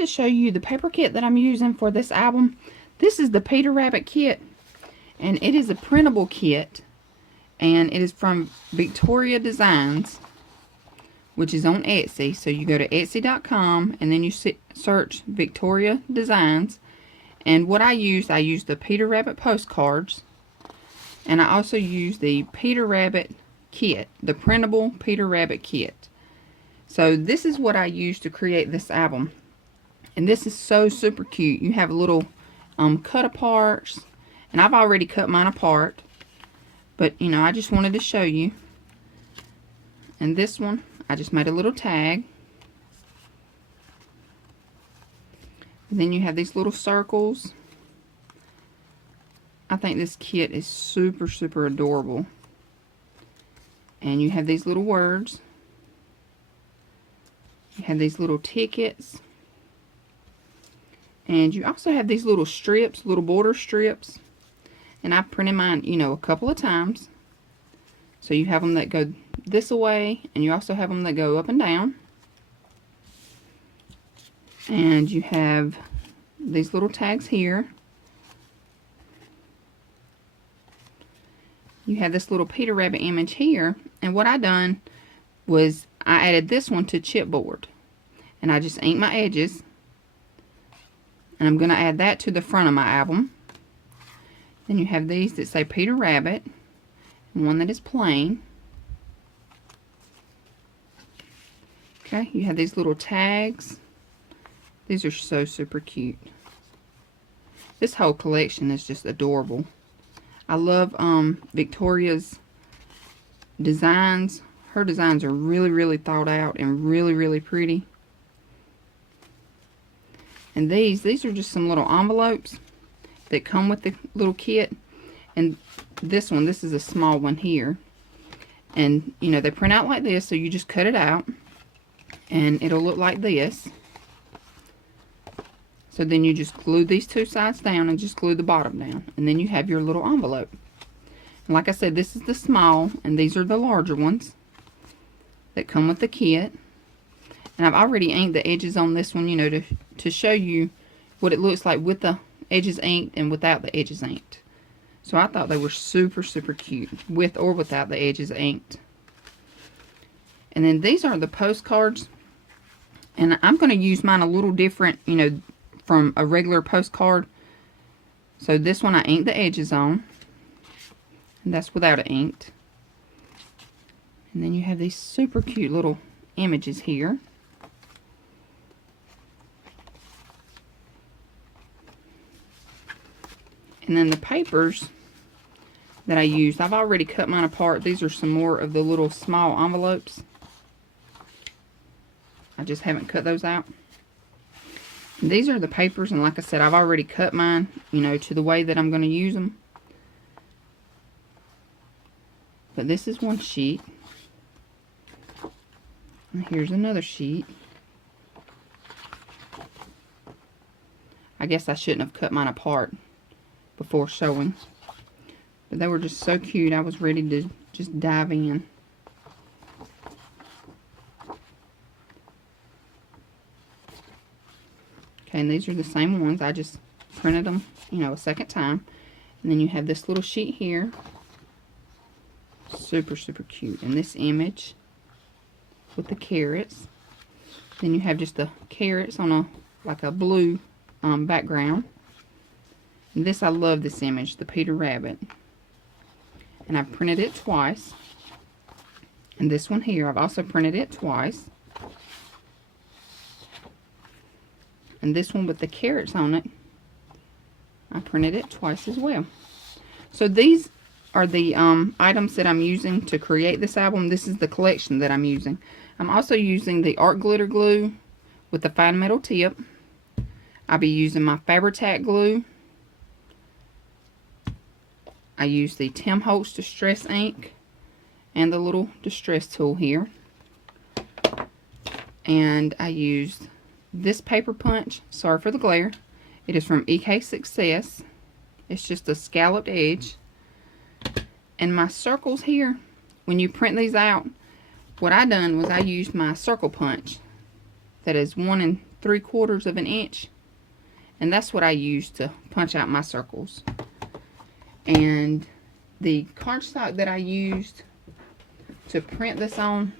to show you the paper kit that I'm using for this album. This is the Peter Rabbit kit, and it is a printable kit, and it is from Victoria Designs, which is on Etsy. So you go to etsy.com and then you search Victoria Designs. And what I used the Peter Rabbit postcards, and I also used the Peter Rabbit kit, the printable Peter Rabbit kit. So this is what I used to create this album. And this is so super cute. You have little cut aparts, and I've already cut mine apart, but you know, I just wanted to show you. And this one, I just made a little tag. And then you have these little circles. I think this kit is super, super adorable. And you have these little words. You have these little tickets. And you also have these little strips, little border strips. And I printed mine, you know, a couple of times. So you have them that go this way, and you also have them that go up and down. And you have these little tags here. You have this little Peter Rabbit image here. And what I done was I added this one to chipboard. And I just inked my edges. And I'm going to add that to the front of my album. Then you have these that say Peter Rabbit, and one that is plain. Okay, you have these little tags. These are so super cute. This whole collection is just adorable. I love Victoria's designs. Her designs are really, really thought out and really, really pretty. And these are just some little envelopes that come with the little kit. And this one, this is a small one here. And, you know, they print out like this, so you just cut it out. And it'll look like this. So then you just glue these two sides down and just glue the bottom down. And then you have your little envelope. And like I said, this is the small, and these are the larger ones that come with the kit. And I've already inked the edges on this one, you know, to show you what it looks like with the edges inked and without the edges inked. So I thought they were super, super cute, with or without the edges inked. And then these are the postcards. And I'm going to use mine a little different, you know, from a regular postcard. So this one I inked the edges on. And that's without it inked. And then you have these super cute little images here. And then the papers that I used, I've already cut mine apart. These are some more of the little small envelopes. I just haven't cut those out. And these are the papers, and like I said, I've already cut mine, you know, to the way that I'm going to use them. But this is one sheet. And here's another sheet. I guess I shouldn't have cut mine apart before showing. But they were just so cute, I was ready to just dive in. Okay, and these are the same ones. I just printed them, you know, a second time. And then you have this little sheet here. Super, super cute. And this image with the carrots. Then you have just the carrots on a, like a blue background. And this, I love this image, the Peter Rabbit. And I've printed it twice. And this one here, I've also printed it twice. And this one with the carrots on it, I printed it twice as well. So these are the items that I'm using to create this album. This is the collection that I'm using. I'm also using the art glitter glue with the fine metal tip. I'll be using my Fabri-Tac glue. I use the Tim Holtz Distress ink and the little distress tool here. And I used this paper punch. Sorry for the glare. It is from EK Success. It's just a scalloped edge. And my circles here, when you print these out, what I done was I used my circle punch that is 1 3/4 of an inch, and that's what I use to punch out my circles. And the cardstock that I used to print this on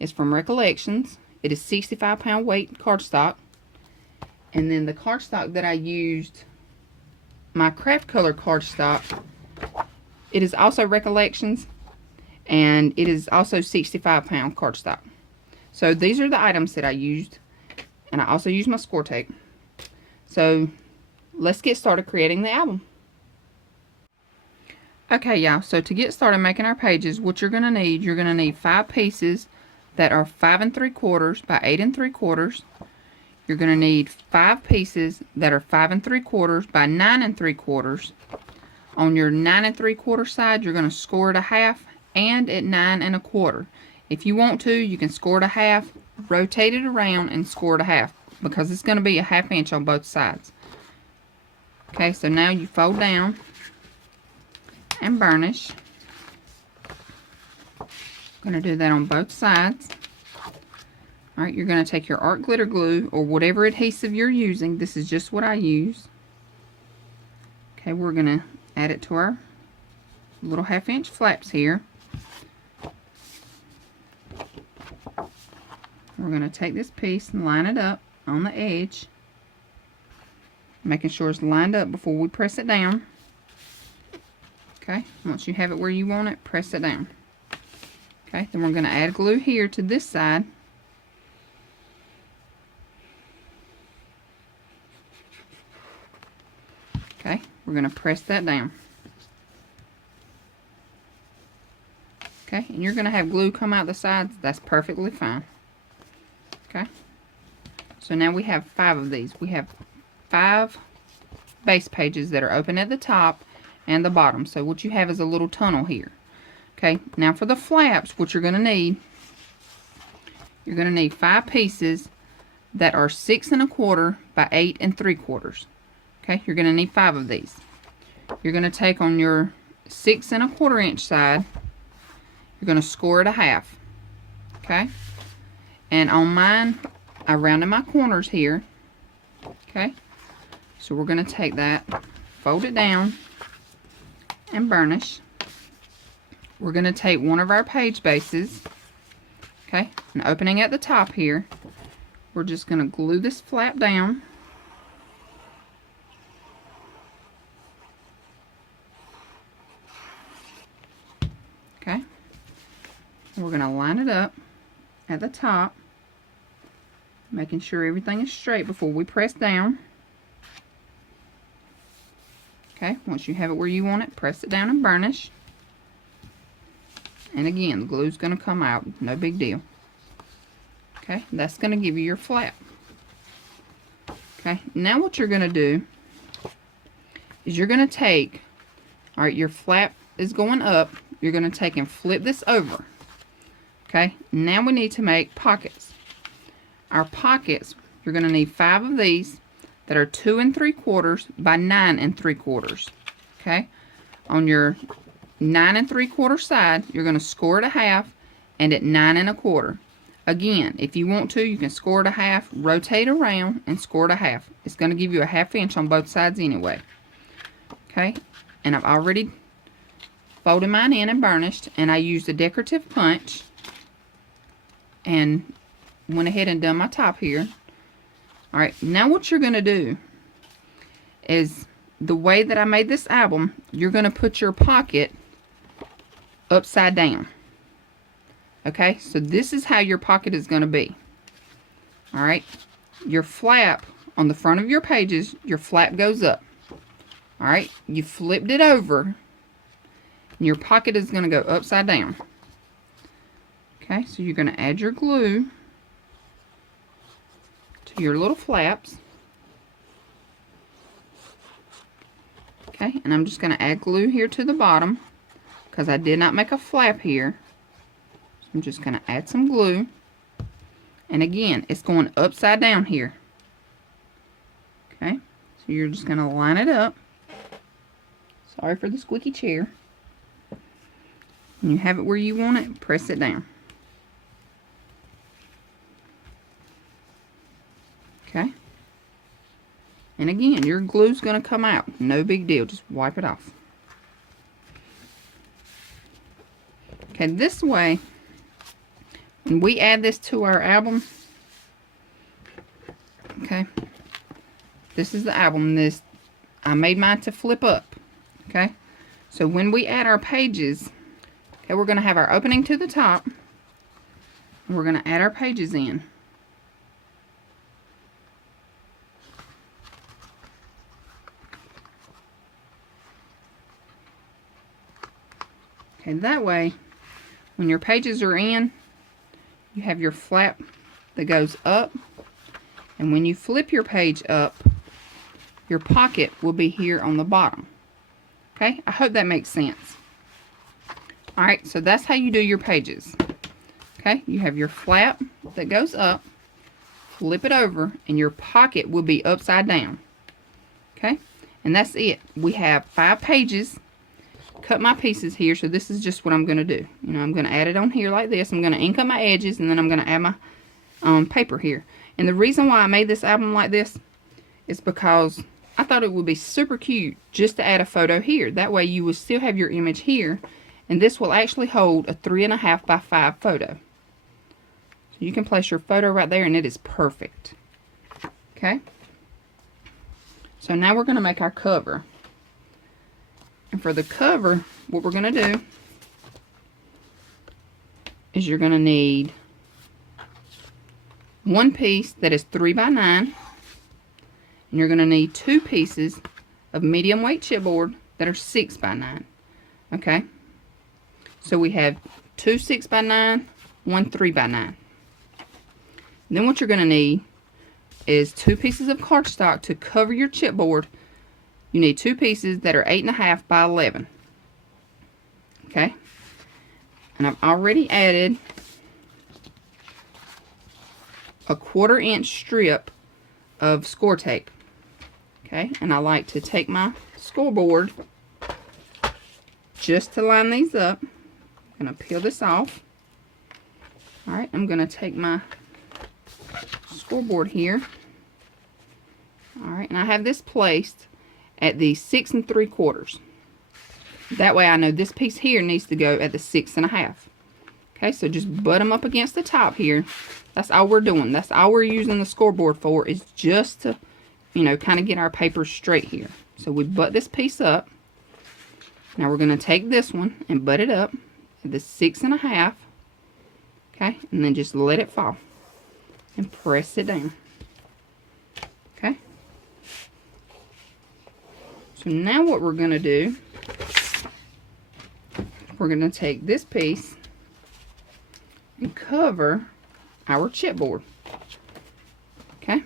is from Recollections. It is 65-pound weight cardstock. And then the cardstock that I used, my craft color cardstock, it is also Recollections, and it is also 65-pound cardstock. So these are the items that I used, and I also used my score tape. So let's get started creating the album. Okay, y'all, so to get started making our pages, what you're going to need 5 pieces that are 5 3/4 by 8 3/4. You're going to need 5 pieces that are 5 3/4 by 9 3/4. On your 9 3/4 side, you're going to score it a half and at 9 1/4. If you want to, you can score it a half, rotate it around, and score it a half, because it's going to be a 1/2 inch on both sides. Okay, so now you fold down and burnish. I'm going to do that on both sides. Alright, you're going to take your art glitter glue or whatever adhesive you're using. This is just what I use. Okay, we're going to add it to our little 1/2 inch flaps here. We're going to take this piece and line it up on the edge, making sure it's lined up before we press it down. Okay, once you have it where you want it, press it down. Okay, then we're going to add glue here to this side. Okay, we're going to press that down. Okay, and you're going to have glue come out the sides. That's perfectly fine. Okay, so now we have 5 of these. We have 5 base pages that are open at the top and the bottom. So what you have is a little tunnel here. Okay, now for the flaps, what you're going to need 5 pieces that are 6 1/4 by 8 3/4. Okay, you're going to need 5 of these. You're going to take on your 6 1/4 inch side, you're going to score it a half. Okay, and on mine, I rounded my corners here. Okay, so we're going to take that, fold it down, and burnish. We're going to take one of our page bases, okay, and opening at the top here, we're just going to glue this flap down. Okay, we're going to line it up at the top, making sure everything is straight before we press down. Okay, once you have it where you want it, press it down and burnish. And again, the glue's going to come out, no big deal. Okay, that's going to give you your flap. Okay, now what you're going to do is you're going to take, alright, your flap is going up, you're going to take and flip this over. Okay, now we need to make pockets. Our pockets, you're going to need 5 of these that are 2 3/4 by 9 3/4. Okay, on your 9 3/4 side, you're going to score it a half, and at 9 1/4. Again, if you want to, you can score it a half, rotate around, and score it a half. It's going to give you a 1/2 inch on both sides anyway. Okay, and I've already folded mine in and burnished, and I used a decorative punch and went ahead and done my top here. Alright, now what you're going to do is, the way that I made this album, you're going to put your pocket upside down. Okay, so this is how your pocket is going to be. Alright, your flap on the front of your pages, your flap goes up. Alright, you flipped it over, and your pocket is going to go upside down. Okay, so you're going to add your glue to your little flaps. Okay, and I'm just going to add glue here to the bottom because I did not make a flap here. So I'm just going to add some glue. And again, it's going upside down here. Okay, so you're just going to line it up. Sorry for the squeaky chair. And you have it where you want it, press it down. Okay. And again, your glue's going to come out. No big deal. Just wipe it off. Okay, this way, when we add this to our album, okay, this is the album. I made mine to flip up. Okay, so when we add our pages, okay, we're going to have our opening to the top, and we're going to add our pages in. Okay, that way, when your pages are in, you have your flap that goes up, and when you flip your page up, your pocket will be here on the bottom. Okay, I hope that makes sense. Alright, so that's how you do your pages. Okay, you have your flap that goes up, flip it over, and your pocket will be upside down. Okay, and that's it. We have 5 pages. Cut my pieces here, so this is just what I'm going to do. You know, I'm going to add it on here like this. I'm going to ink up my edges, and then I'm going to add my paper here. And the reason why I made this album like this is because I thought it would be super cute just to add a photo here. That way you will still have your image here, and this will actually hold a 3.5 by 5 photo. So you can place your photo right there, and it is perfect. Okay? So now we're going to make our cover. And for the cover, what we're going to do is you're going to need one piece that is 3 by 9. And you're going to need 2 pieces of medium weight chipboard that are 6 by 9. Okay? So we have 2 6 by 9, 1 3 by 9. And then what you're going to need is 2 pieces of cardstock to cover your chipboard. You need 2 pieces that are 8.5 by 11. Okay? And I've already added a 1/4 inch strip of score tape. Okay? And I like to take my scoreboard just to line these up. I'm going to peel this off. Alright, I'm going to take my scoreboard here. Alright, and I have this placed at the 6 3/4. That way I know this piece here needs to go at the 6.5. Okay, so just butt them up against the top here. That's all we're doing. That's all we're using the scoreboard for, is just to, you know, kind of get our paper straight here. So we butt this piece up. Now we're going to take this one and butt it up at the 6.5. Okay, and then just let it fall and press it down. Okay. So now what we're going to do, we're going to take this piece and cover our chipboard. Okay.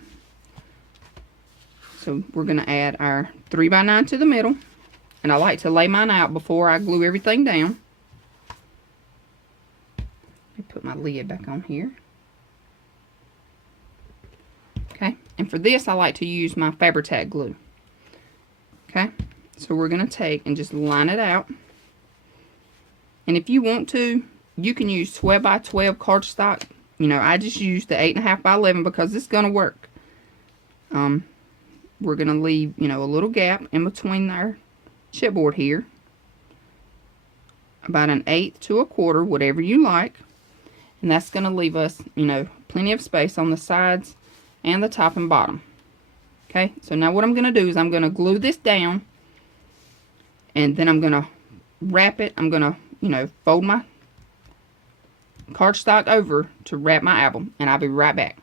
So we're going to add our 3 by 9 to the middle. And I like to lay mine out before I glue everything down. Let me put my lid back on here. Okay. And for this I like to use my Fabri-Tac glue. Okay, so we're going to take and just line it out. And if you want to, you can use 12 by 12 cardstock. You know, I just used the 8.5 by 11 because it's going to work. We're going to leave, you know, a little gap in between our chipboard here. About 1/8 to 1/4, whatever you like. And that's going to leave us, you know, plenty of space on the sides and the top and bottom. Okay, so now what I'm going to do is I'm going to glue this down, and then I'm going to wrap it. I'm going to, you know, fold my cardstock over to wrap my album, and I'll be right back.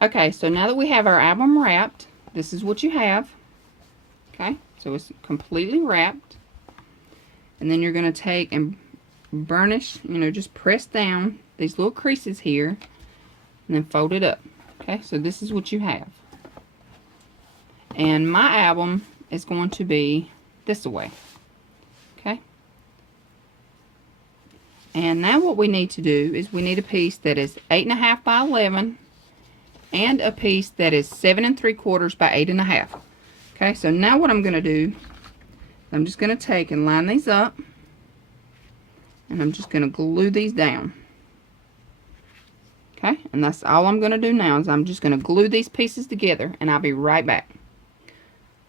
Okay, so now that we have our album wrapped, this is what you have. Okay, so it's completely wrapped, and then you're going to take and burnish, you know, just press down these little creases here, and then fold it up. Okay, so this is what you have. And my album is going to be this way. Okay. And now what we need to do is we need a piece that is 8.5 by 11 and a piece that is 7 3/4 by 8.5. Okay, so now what I'm going to do, I'm just going to take and line these up, and I'm just going to glue these down. Okay, and that's all I'm going to do now is I'm just going to glue these pieces together, and I'll be right back.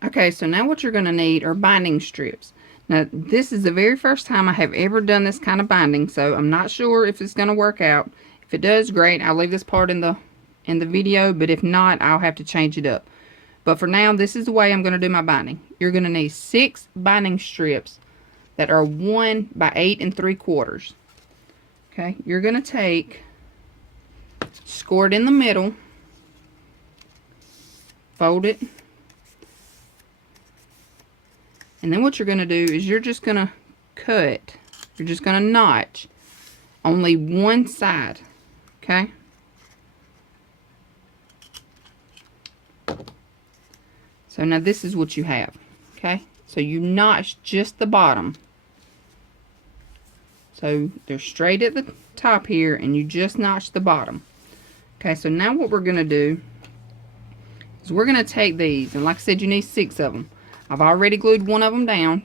Okay, so now what you're going to need are binding strips. Now, this is the very first time I have ever done this kind of binding, so I'm not sure if it's going to work out. If it does, great. I'll leave this part in the video, but if not, I'll have to change it up. But for now, this is the way I'm going to do my binding. You're going to need 6 binding strips that are 1 by 8 3/4. Okay, you're going to take, score it in the middle, fold it, and then what you're going to do is you're just going to cut, you're just going to notch only one side, okay? So now this is what you have, okay? So you notch just the bottom. So they're straight at the top here, and you just notch the bottom. Okay, so now what we're going to do is we're going to take these, and like I said, you need 6 of them. I've already glued one of them down,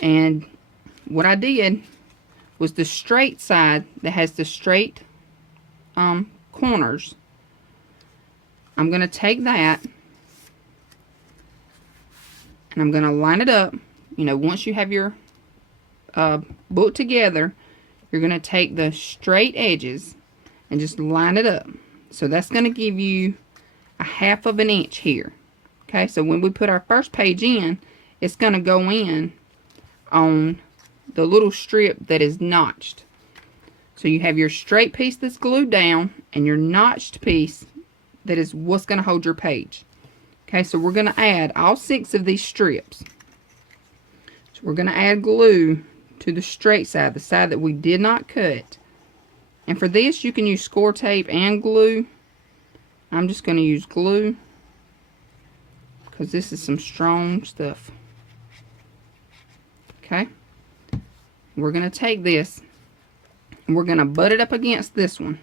and what I did was the straight side that has the straight corners. I'm going to take that, and I'm going to line it up. You know, once you have your book together, you're going to take the straight edges and just line it up. So that's going to give you a 1/2 inch here. Okay, so when we put our first page in, it's going to go in on the little strip that is notched. So you have your straight piece that's glued down and your notched piece that is what's going to hold your page. Okay, so we're going to add all 6 of these strips. So we're going to add glue to the straight side, the side that we did not cut. And for this, you can use score tape and glue. I'm just going to use glue because this is some strong stuff. Okay, we're going to take this and we're going to butt it up against this one,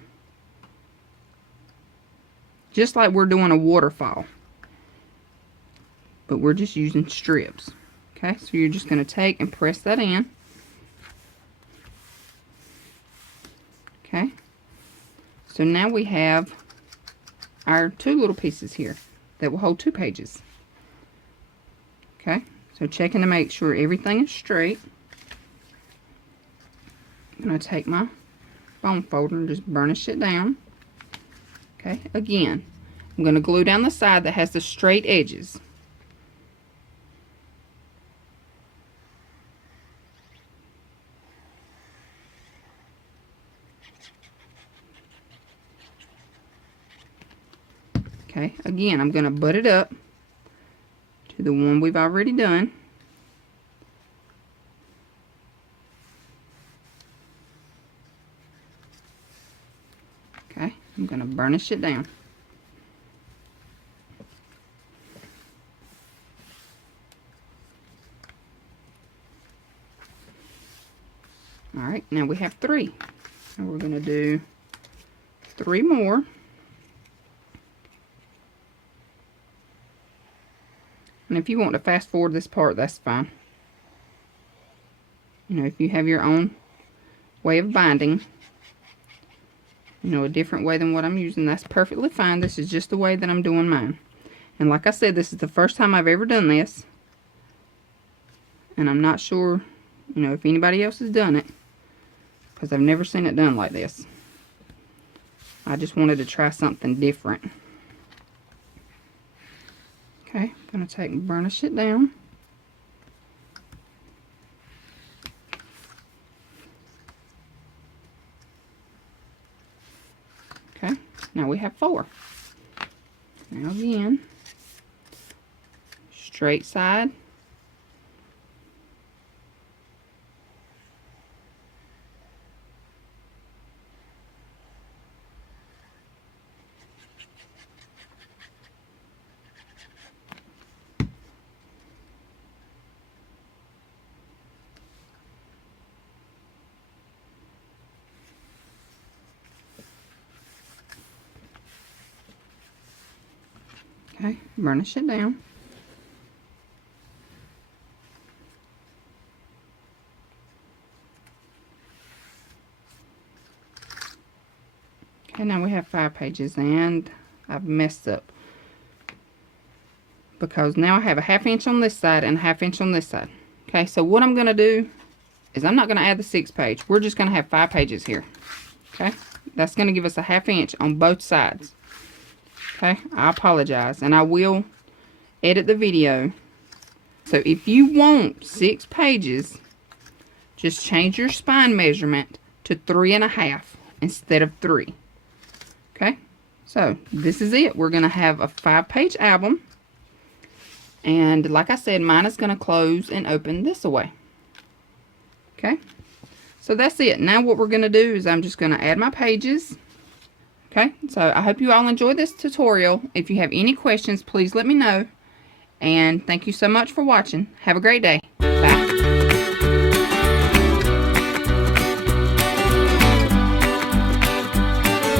just like we're doing a waterfall, but we're just using strips. Okay, so you're just going to take and press that in. Okay, so now we have our 2 little pieces here that will hold 2 pages. Okay, so checking to make sure everything is straight. I'm going to take my foam folder and just burnish it down. Okay, again, I'm going to glue down the side that has the straight edges. Okay, again, I'm going to butt it up to the one we've already done. Okay, I'm going to burnish it down. Alright, now we have 3. And we're going to do 3 more. And if you want to fast forward this part, that's fine. You know, if you have your own way of binding, you know, a different way than what I'm using, that's perfectly fine. This is just the way that I'm doing mine. And like I said, this is the first time I've ever done this. And I'm not sure, you know, if anybody else has done it, because I've never seen it done like this. I just wanted to try something different. Okay, I'm going to take and burnish it down. Okay, now we have 4. Now again, straight side. Okay, burnish it down. Okay, now we have 5 pages, and I've messed up because now I have a 1/2 inch on this side and a 1/2 inch on this side. Okay, so what I'm going to do is I'm not going to add the 6th page. We're just going to have 5 pages here. Okay, that's going to give us a 1/2 inch on both sides. Okay, I apologize, and I will edit the video. So if you want 6 pages, just change your spine measurement to 3.5 instead of 3. Okay, so this is it. We're going to have a 5-page album. And like I said, mine is going to close and open this way. Okay, so that's it. Now what we're going to do is I'm just going to add my pages. Okay, so I hope you all enjoyed this tutorial. If you have any questions, please let me know. And thank you so much for watching. Have a great day.